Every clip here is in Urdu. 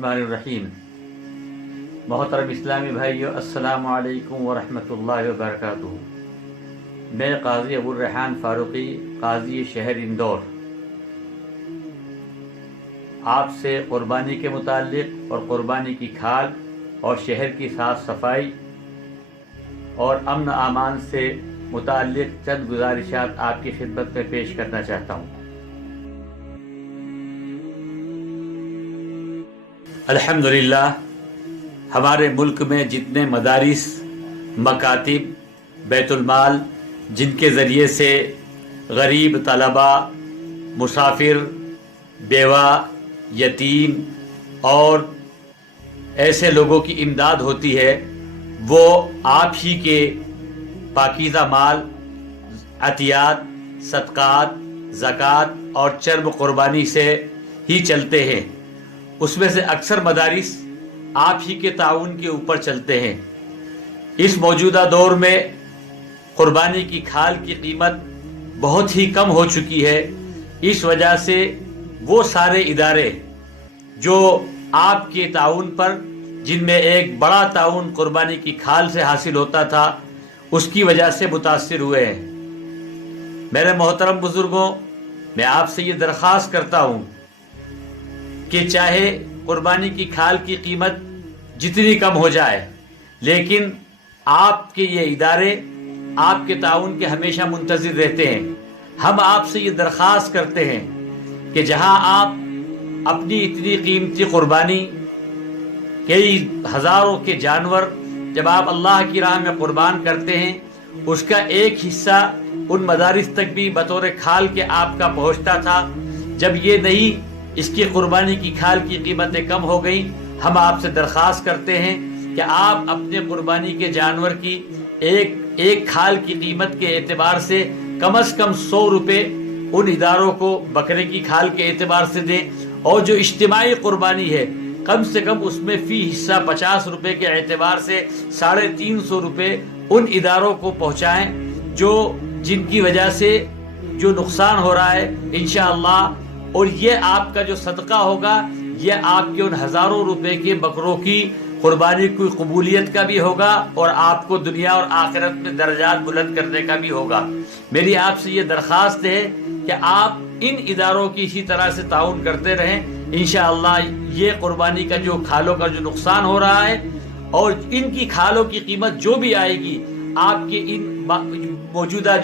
الرحمن الرحیم۔ محترم اسلامی بھائیو، السلام علیکم ورحمۃ اللہ وبرکاتہ۔ میں قاضی ابو الریحان فاروقی، قاضی شہر اندور، آپ سے قربانی کے متعلق اور قربانی کی کھال اور شہر کی صاف صفائی اور امن و امان سے متعلق چند گزارشات آپ کی خدمت میں پیش کرنا چاہتا ہوں۔ الحمدللہ، ہمارے ملک میں جتنے مدارس، مکاتب، بیت المال جن کے ذریعے سے غریب طلباء، مسافر، بیوہ، یتیم اور ایسے لوگوں کی امداد ہوتی ہے، وہ آپ ہی کے پاکیزہ مال، عطیات، صدقات، زکوٰۃ اور چرب قربانی سے ہی چلتے ہیں۔ اس میں سے اکثر مدارس آپ ہی کے تعاون کے اوپر چلتے ہیں۔ اس موجودہ دور میں قربانی کی کھال کی قیمت بہت ہی کم ہو چکی ہے۔ اس وجہ سے وہ سارے ادارے جو آپ کے تعاون پر، جن میں ایک بڑا تعاون قربانی کی کھال سے حاصل ہوتا تھا، اس کی وجہ سے متاثر ہوئے ہیں۔ میرے محترم بزرگوں، میں آپ سے یہ درخواست کرتا ہوں کہ چاہے قربانی کی کھال کی قیمت جتنی کم ہو جائے، لیکن آپ کے یہ ادارے آپ کے تعاون کے ہمیشہ منتظر رہتے ہیں۔ ہم آپ سے یہ درخواست کرتے ہیں کہ جہاں آپ اپنی اتنی قیمتی قربانی، کئی ہزاروں کے جانور جب آپ اللہ کی راہ میں قربان کرتے ہیں، اس کا ایک حصہ ان مدارس تک بھی بطور کھال کے آپ کا پہنچتا تھا۔ جب یہ نہیں، اس کی قربانی کی کھال کی قیمتیں کم ہو گئیں، ہم آپ سے درخواست کرتے ہیں کہ آپ اپنے قربانی کے جانور کی ایک کھال کی قیمت کے اعتبار سے کم از کم 100 روپے ان اداروں کو بکرے کی کھال کے اعتبار سے دیں، اور جو اجتماعی قربانی ہے کم سے کم اس میں فی حصہ 50 روپے کے اعتبار سے 350 روپے ان اداروں کو پہنچائیں جن کی وجہ سے جو نقصان ہو رہا ہے انشاءاللہ، اور یہ آپ کا جو صدقہ ہوگا، یہ آپ کے ان ہزاروں روپے کے بکروں کی قربانی کی قبولیت کا بھی ہوگا، اور آپ کو دنیا اور آخرت میں درجات بلند کرنے کا بھی ہوگا۔ میری آپ سے یہ درخواست ہے کہ آپ ان اداروں کی اسی طرح سے تعاون کرتے رہیں۔ انشاءاللہ یہ قربانی کا جو کھالوں کا جو نقصان ہو رہا ہے، اور ان کی کھالوں کی قیمت جو بھی آئے گی، آپ کے ان موجودہ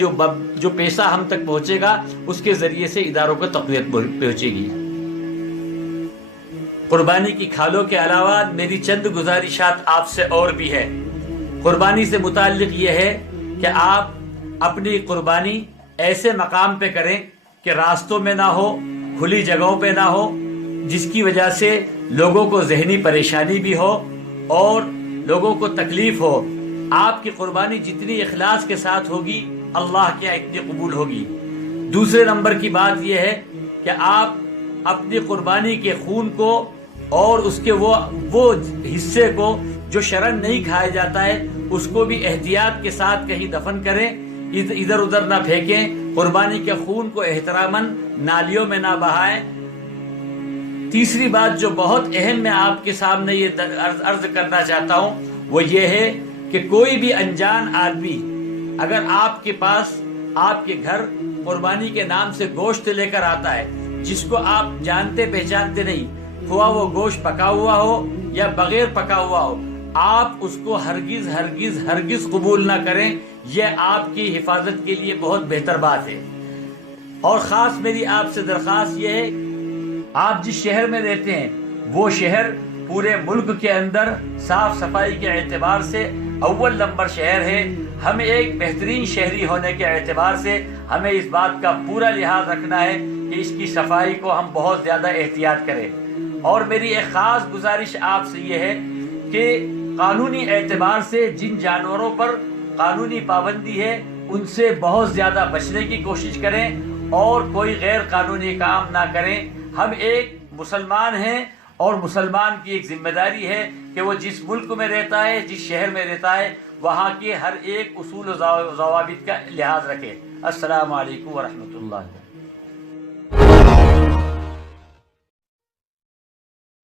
جو پیسہ ہم تک پہنچے گا، اس کے ذریعے سے اداروں کو تقویت پہنچے گی۔ قربانی کی کھالوں کے علاوہ میری چند گزارشات آپ سے اور بھی ہے۔ قربانی سے متعلق یہ ہے کہ آپ اپنی قربانی ایسے مقام پہ کریں کہ راستوں میں نہ ہو، کھلی جگہوں پہ نہ ہو، جس کی وجہ سے لوگوں کو ذہنی پریشانی بھی ہو اور لوگوں کو تکلیف ہو۔ آپ کی قربانی جتنی اخلاص کے ساتھ ہوگی، اللہ کے اتنی قبول ہوگی۔ دوسرے نمبر کی بات یہ ہے کہ آپ اپنی قربانی کے خون کو اور اس کے وہ حصے کو جو شرعاً نہیں کھایا جاتا ہے، اس کو بھی احتیاط کے ساتھ کہیں دفن کریں، ادھر ادھر نہ پھینکیں۔ قربانی کے خون کو احتراماً نالیوں میں نہ بہائیں۔ تیسری بات جو بہت اہم میں آپ کے سامنے یہ عرض کرنا چاہتا ہوں، وہ یہ ہے کہ کوئی بھی انجان آدمی اگر آپ کے پاس، آپ کے گھر قربانی کے نام سے گوشت لے کر آتا ہے، جس کو آپ جانتے پہچانتے نہیں، خواہ وہ گوشت پکا ہوا ہو یا بغیر پکا ہوا ہو، آپ اس کو ہرگز ہرگز ہرگز قبول نہ کریں۔ یہ آپ کی حفاظت کے لیے بہت بہتر بات ہے۔ اور خاص میری آپ سے درخواست یہ ہے، آپ جس شہر میں رہتے ہیں وہ شہر پورے ملک کے اندر صاف صفائی کے اعتبار سے اول نمبر شہر ہے۔ ہمیں ایک بہترین شہری ہونے کے اعتبار سے ہمیں اس بات کا پورا لحاظ رکھنا ہے کہ اس کی صفائی کو ہم بہت زیادہ احتیاط کریں۔ اور میری ایک خاص گزارش آپ سے یہ ہے کہ قانونی اعتبار سے جن جانوروں پر قانونی پابندی ہے، ان سے بہت زیادہ بچنے کی کوشش کریں اور کوئی غیر قانونی کام نہ کریں۔ ہم ایک مسلمان ہیں، اور مسلمان کی ایک ذمہ داری ہے کہ وہ جس ملک میں رہتا ہے، جس شہر میں رہتا ہے، وہاں کے ہر ایک اصول و ضوابط کا لحاظ رکھے۔ السلام علیکم ورحمۃ اللہ۔